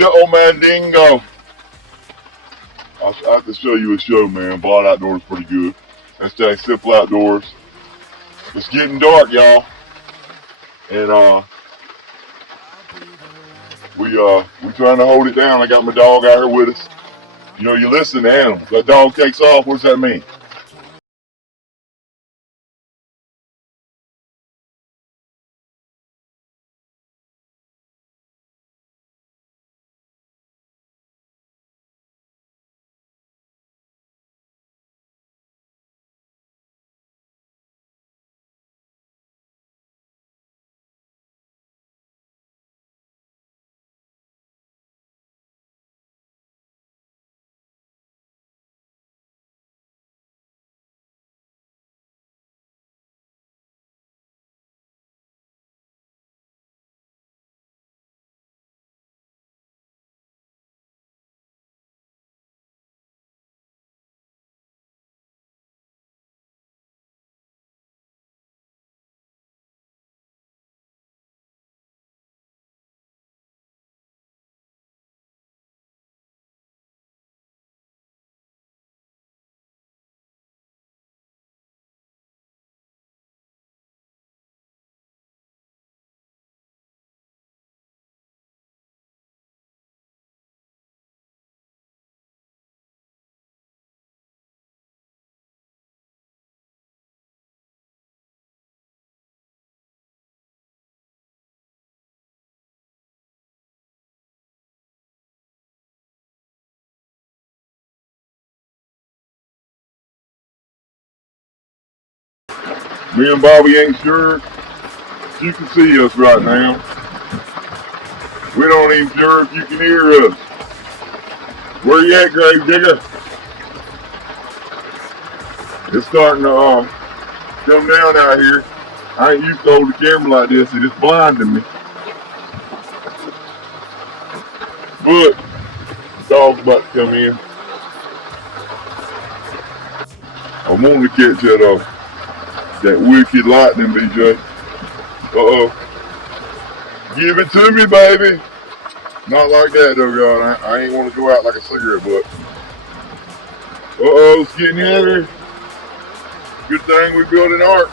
TomazingTv. I have to show you a show, man. Blot Outdoors pretty good. Hashtag Simple Outdoors. It's getting dark, y'all. And we trying to hold it down. I got my dog out here with us. You know, you listen to animals. That dog takes off, what does that mean? Me and Bobby ain't sure if you can see us right now. We don't even sure if you can hear us. Where you at, Gravedigga? It's starting to come down out here. I ain't used to hold the camera like this. It just blinded me. But the dog's about to come in. I want to catch that wicked lightning, BJ. Give it to me, baby. Not like that, though, God. I ain't want to go out like a cigarette butt. It's getting heavy. Good thing we built an ark.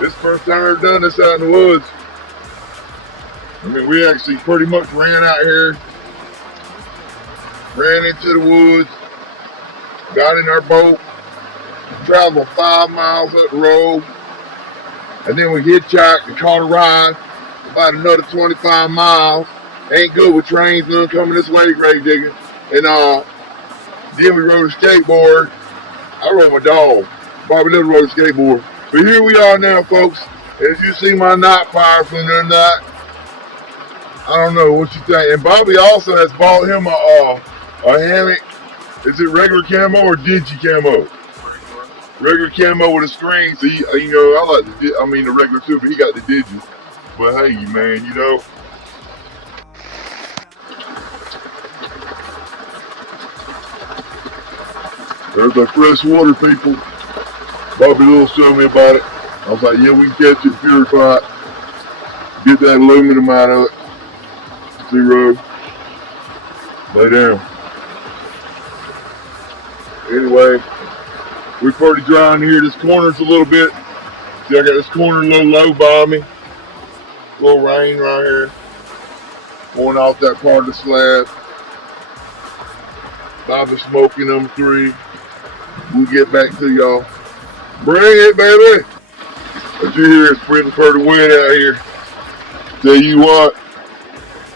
This is the first time I've ever done this out in the woods. I mean, we actually pretty much ran out here, ran into the woods, got in our boat, traveled 5 miles up the road, and then we hitchhiked and caught a ride about another 25 miles. Ain't good with trains none coming this way, Gravedigga. And then we rode a skateboard. I rode my dog. Bobby never rode a skateboard. But here we are now, folks. As you see my night fire from the night. I don't know what you think. And Bobby also has bought him a hammock. Is it regular camo or digi camo? Regular camo with a string. So I like the regular too, but he got the digi. But hey, man, you know. There's the fresh water, people. Bobby Little showed me about it. I was like, yeah, we can catch it, purify it, get that aluminum out of it. 0. Lay down. Anyway, we're pretty dry in here. This corner's a little bit. See, I got this corner a little low by me. A little rain right here. Going off that part of the slab. Bobby smoking them 3. We'll get back to y'all. Bring it, baby. But you hear it's pretty wet out here. Tell you what,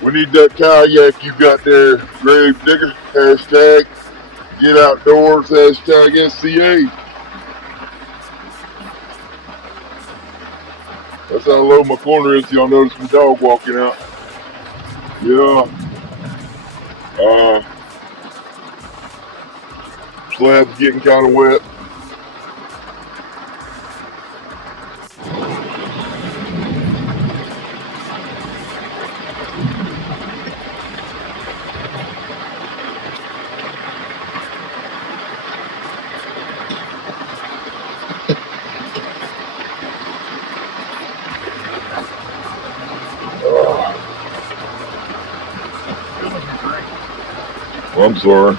we need that kayak you got there, Gravedigga. Hashtag get outdoors. Hashtag SCA. That's how low my corner is. Y'all notice my dog walking out. Yeah. Slab's getting kind of wet. Oh, I'm sorry.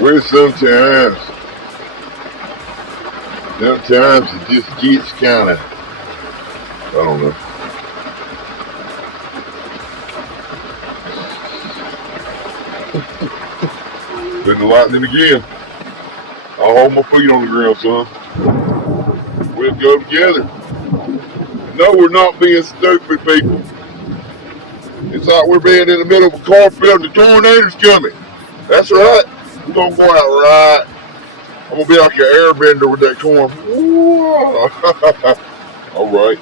Where's sometimes it just gets kind of, I don't know. Been the lightning again. I'll hold my feet on the ground, son. We'll go together. No, we're not being stupid, people. It's like we're being in the middle of a cornfield and the tornado's coming. That's right. We're gonna go out right. I'm gonna be like an airbender with that corn. All right.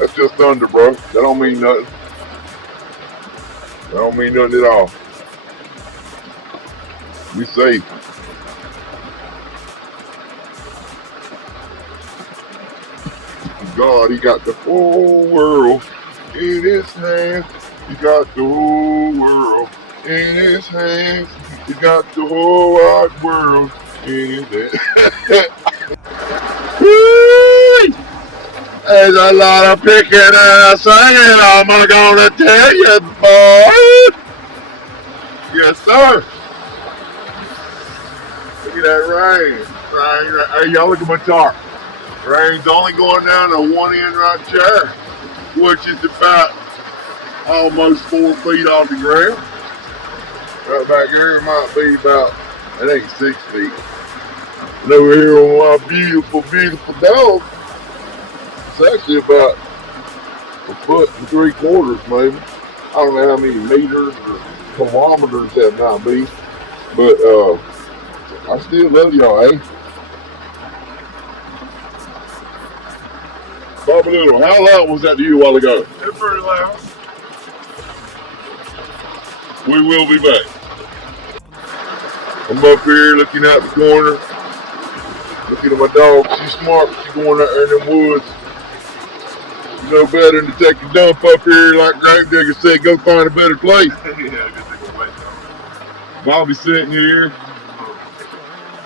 That's just thunder, bro. That don't mean nothing. That don't mean nothing at all. We safe. God, he got the whole world in his hands. He got the whole world in his hands. He got the whole wide world in his hands. There's a lot of picking and singing, I'm gonna tell you, boy. Yes, sir. Look at that rain. Hey, y'all look at my tarp. Rain's only going down to one end right there, which is about almost 4 feet off the ground. Right back here, it might be about, it ain't 6 feet. And over here on my beautiful, beautiful dog, it's actually about 1 3/4 maybe. I don't know how many meters or kilometers that might be, but I still love y'all, eh? Bobby Little, how loud was that to you a while ago? It was pretty loud. We will be back. I'm up here looking out the corner, looking at my dog. She's smart, she's going out there in the woods. You know better than to take a dump up here like Gravedigga said, go find a better place. Bobby's sitting here.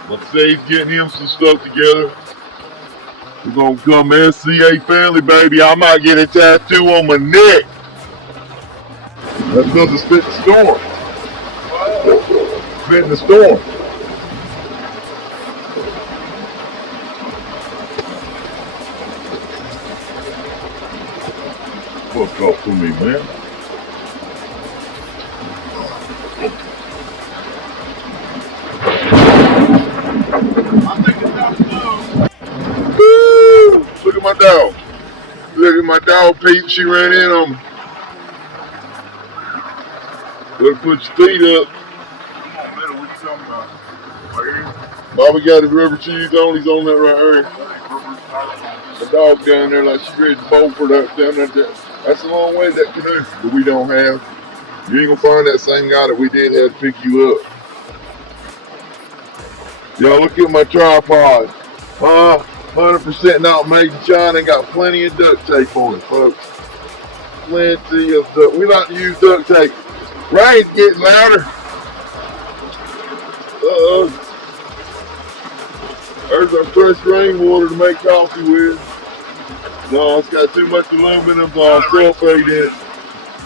Like I say, he's getting him some stuff together. We're gonna come SCA family, baby. I might get a tattoo on my neck. That's because it's spit the storm. Spit the storm. Fuck off for me, man. Woo! Look at my dog. Look at my dog, Pete. She ran in on me. Better put your feet up. Come on, man. What you talking about? Right here? Bobby got his rubber shoes on. He's on that right here. The dog down there like she's ready to bolt for that down there. That's a long way, that canoe. But we don't have. You ain't gonna find that same guy that we did have to pick you up. Y'all look at my tripod. 100% not made in China and got plenty of duct tape on it, folks. Plenty of duct. We like to use duct tape. Rain's getting louder. There's our fresh rainwater to make coffee with. No, it's got too much aluminum sulfate in it.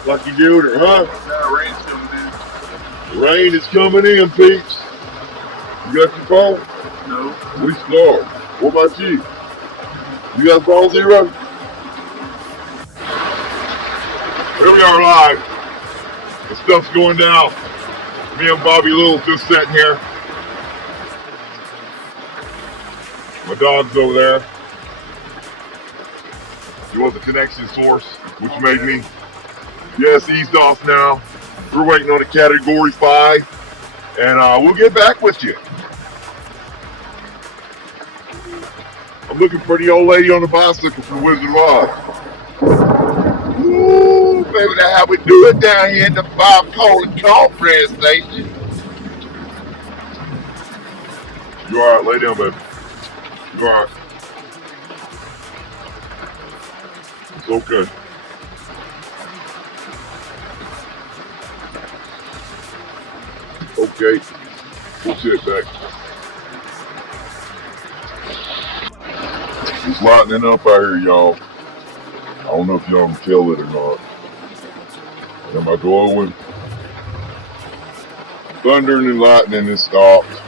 Like you do with it, huh? Rain's coming in. The rain is coming in, peeps. You got your phone? No. We start. What about you? You got phone, Zero? Here we are live. The stuff's going down. Me and Bobby Little just sitting here. My dog's over there. He was a connection source, which made me, yes, eased off now. We're waiting on a category 5, and we'll get back with you. I'm looking for the old lady on the bicycle from Wizard of Oz. Ooh, baby, that's how we do it down here at the 5 Colon Conference Station. You alright? Lay down, baby. You alright? It's okay. Okay. We'll sit back. It's lightening up out here, y'all. don't know if y'all can tell it or not. Am I glowing? Thundering and lightning has stopped.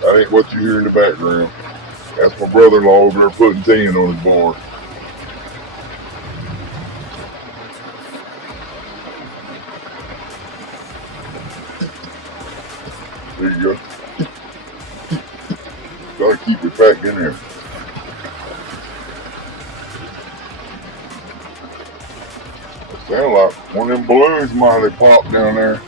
That ain't what you hear in the background. That's my brother-in-law over there putting tin on his barn. There you go. Gotta keep it back in there. Sound like one of them balloons might have popped down there.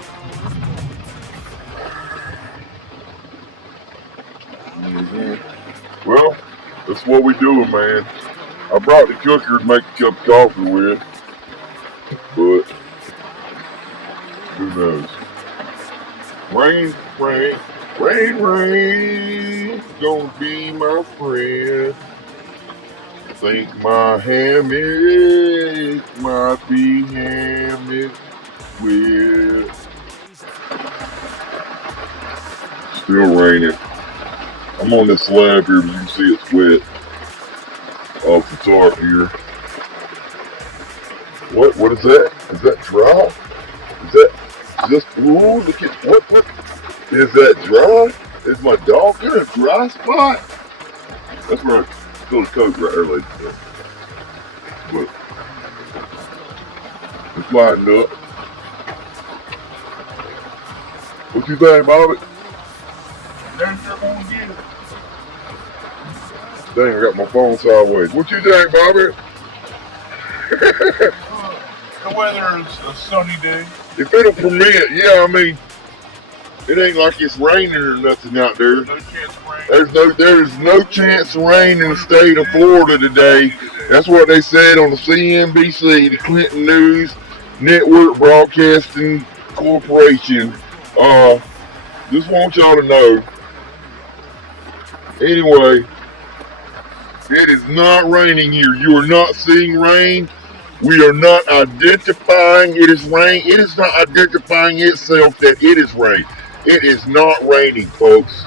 Well, that's what we doing, man. I brought the cooker to make a cup of coffee with, but who knows? Rain, rain, rain, rain, gonna be my friend. I think my hammock might be hammocked with. Still raining. I'm on this slab here, but you can see it's wet off the tarp here. What is that? Is that dry? Is that just, ooh, look at, what, is that dry? Is my dog in a dry spot? That's where I filled the coat right there, ladies and gentlemen. But it's lightened up. What you think, Bobby? There's your gonna get it. Dang, I got my phone sideways. What you think, Bobby? The weather is a sunny day. If it'll permit, yeah, I mean, it ain't like it's raining or nothing out there. No chance of rain. There's no chance of rain in the state of Florida today. That's what they said on the CNBC, the Clinton News Network Broadcasting Corporation. Just want y'all to know. Anyway, it is not raining here. You are not seeing rain. We are not identifying it is rain. It is not identifying itself that it is rain. It is not raining, folks.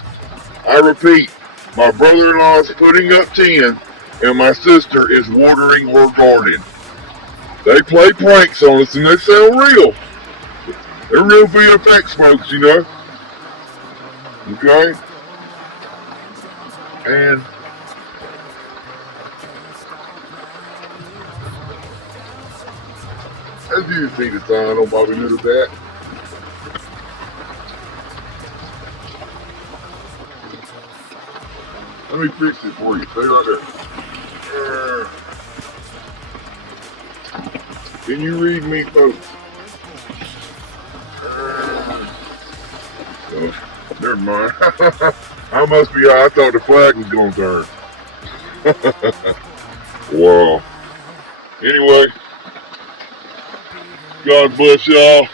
I repeat, my brother-in-law is putting up tin, and my sister is watering her garden. They play pranks on us, and they sound real. They're real VFX folks, you know. Okay? And as you can see the sign on Bobby Little Bat. Let me fix it for you. Stay right there. Can you read me, folks? Oh, never mind. I must be high. I thought the flag was going to turn. Wow. Anyway, God bless y'all.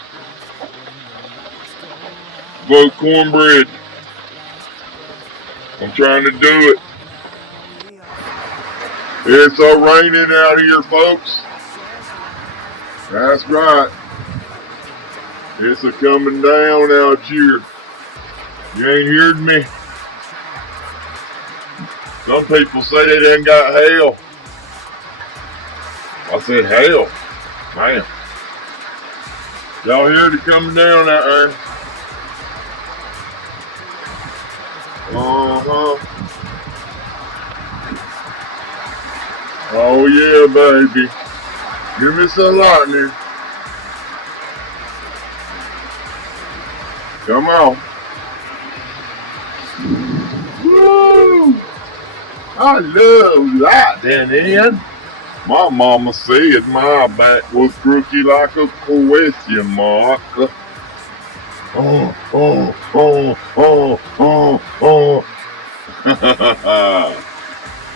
Vote cornbread. I'm trying to do it. It's so raining out here, folks. That's right. It's a coming down out here. You ain't heard me. Some people say they done got hail. I said hail. Man. Y'all hear it coming down out there? Uh-huh. Oh yeah, baby. Give me some lightning. Come on. Woo! I love lightning, Ian. My mama said my back was crooked like a question mark. Oh.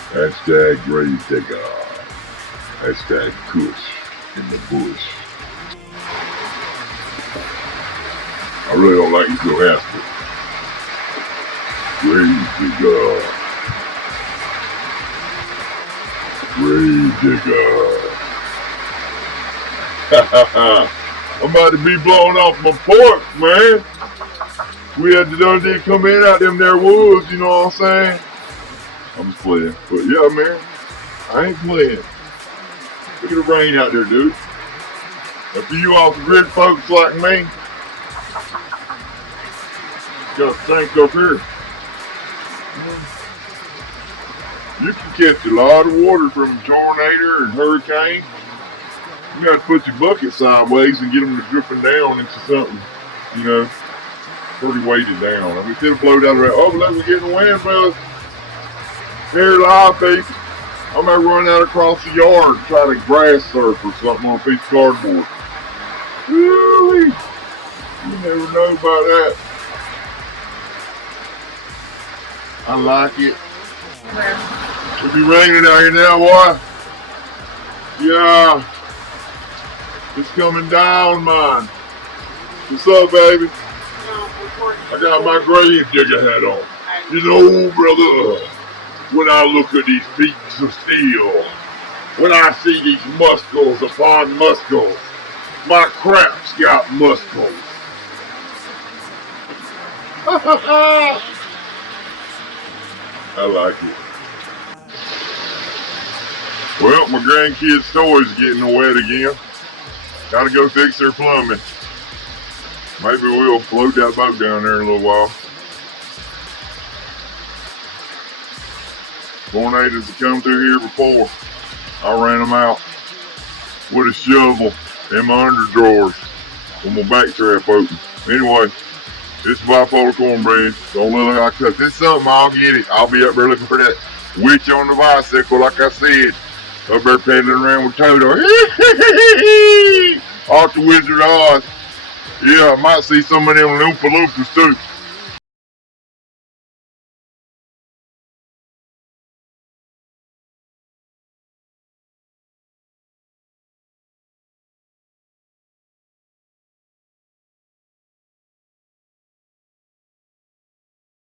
Hashtag Gravedigga. Hashtag kushinthebush. I really don't like you so hasty. Gravedigga. I'm about to be blowing off my porch, man. We had to done come in out them there woods, you know what I'm saying? I'm just playing. But yeah, man, I ain't playing. Look at the rain out there, dude. Now for you off-the-grid folks like me, got a tank up here. You can catch a lot of water from a tornado and hurricane. You got to put your bucket sideways and get them to dripping down into something, you know, pretty weighted down. I mean, if it'll float out of there, oh, look, we're getting wind, fellas. Here live, baby. I might run out across the yard and try to grass surf or something on a piece of cardboard. Woo-wee. You never know about that. I like it. It be raining out here now, boy. Yeah. It's coming down, man. What's up, baby? I got my Gravedigga hat on. You know, brother, when I look at these peaks of steel, when I see these muscles upon muscles, my crap's got muscles. I like it. Well, my grandkids' toys getting wet again. Gotta go fix their plumbing. Maybe we'll float that boat down there in a little while. Tornadoes have come through here before. I ran them out with a shovel in my underdrawers with my back trap open. Anyway, this is bipolar cornbread. Don't look like I cut this something, I'll get it. I'll be up there looking for that witch on the bicycle, like I said. Up there pedaling around with Toto. Off the Wizard of Oz. Yeah, I might see some of them Loompa Loompas too.